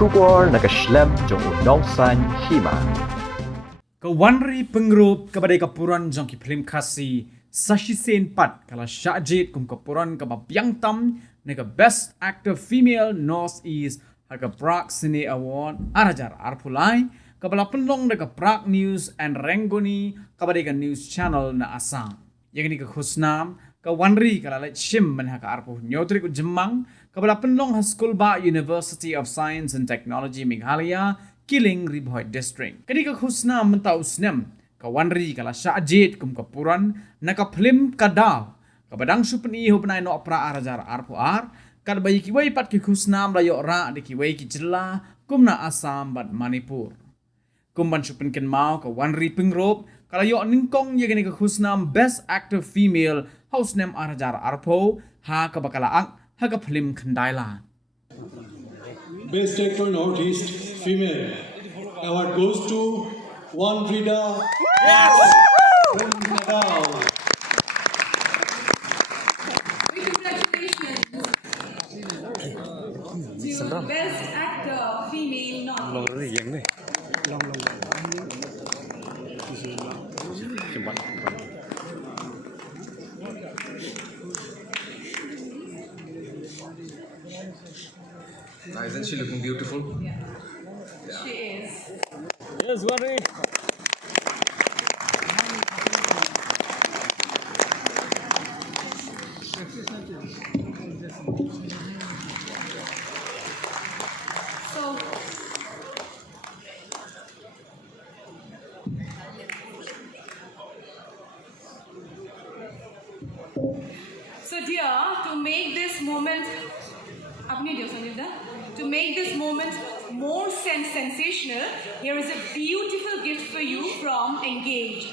Shugor nakaslem jong unongsan Hima. Ka Wanri Pyngrope ka badai kapuran jong ki film khasi sashi sen pat kala Shah Jied kum kapuran ka Biang tam ne ka Best Actor Female Northeast ha ka Prag Cine Award arajar arpulai ka bala penlong ka Prag News and Rangoni ka badai ka news channel na Assam yang ni ka khusnam ka Wanri kala lai shim man ha ka arpu nyotri ku jemang ka bala penlong ha School Ba University of Science and Technology Meghalaya Killing Ribhoi District. Kadi ka khusna mentau snem ka Wanri kala Shah Jied kum kapuran na ka film kadaw ka badang supeni hupnai no pra arajar arpuar kad bayi ki wai pat ki khusnam la yo ra de ki wai ki jilla kum na Assam bat Manipur. Kum ban supen ken mau ka Wanri Pyngrope kala yo ningkong ye gani ka khusnam Best Actor Female house nem arajar arpo ha ka bakala ak ha ka film khandailan. Best Actor Northeast Female Award goes to Wanri. Yes! Congratulations to Best Actor Female Northeast. Isn't she looking beautiful? Yeah. She is. Yes, Wanri. So dear, to make this moment more sensational, here is a beautiful gift for you from Engage.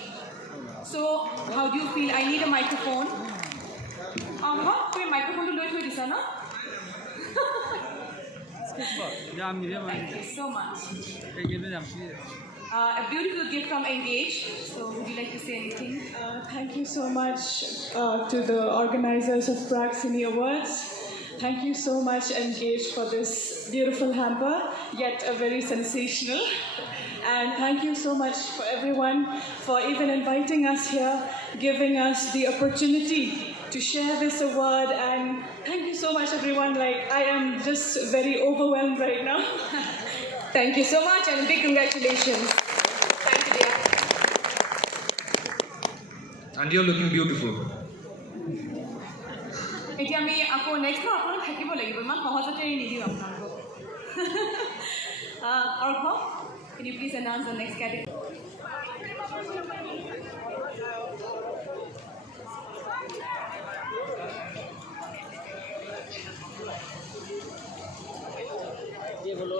So, how do you feel? I need a microphone. What? Microphone to do it with no? Thank you so much. A beautiful gift from Engage. So, would you like to say anything? Thank you so much to the organizers of Prag Cine Awards. Thank you so much, Engage, for this beautiful hamper, yet a very sensational. And thank you so much for everyone for even inviting us here, giving us the opportunity to share this award. And thank you so much, everyone. I am just very overwhelmed right now. Thank you so much and big congratulations. Thank you, dear. And you're looking beautiful. এতিয়া আমি আকৌ next ন আপোনালোক থাকিব লাগিব ইমান সহজতে নিদিওঁ আপোনালোকক অৰ্ঘ can you please announce the next category? ये बोलो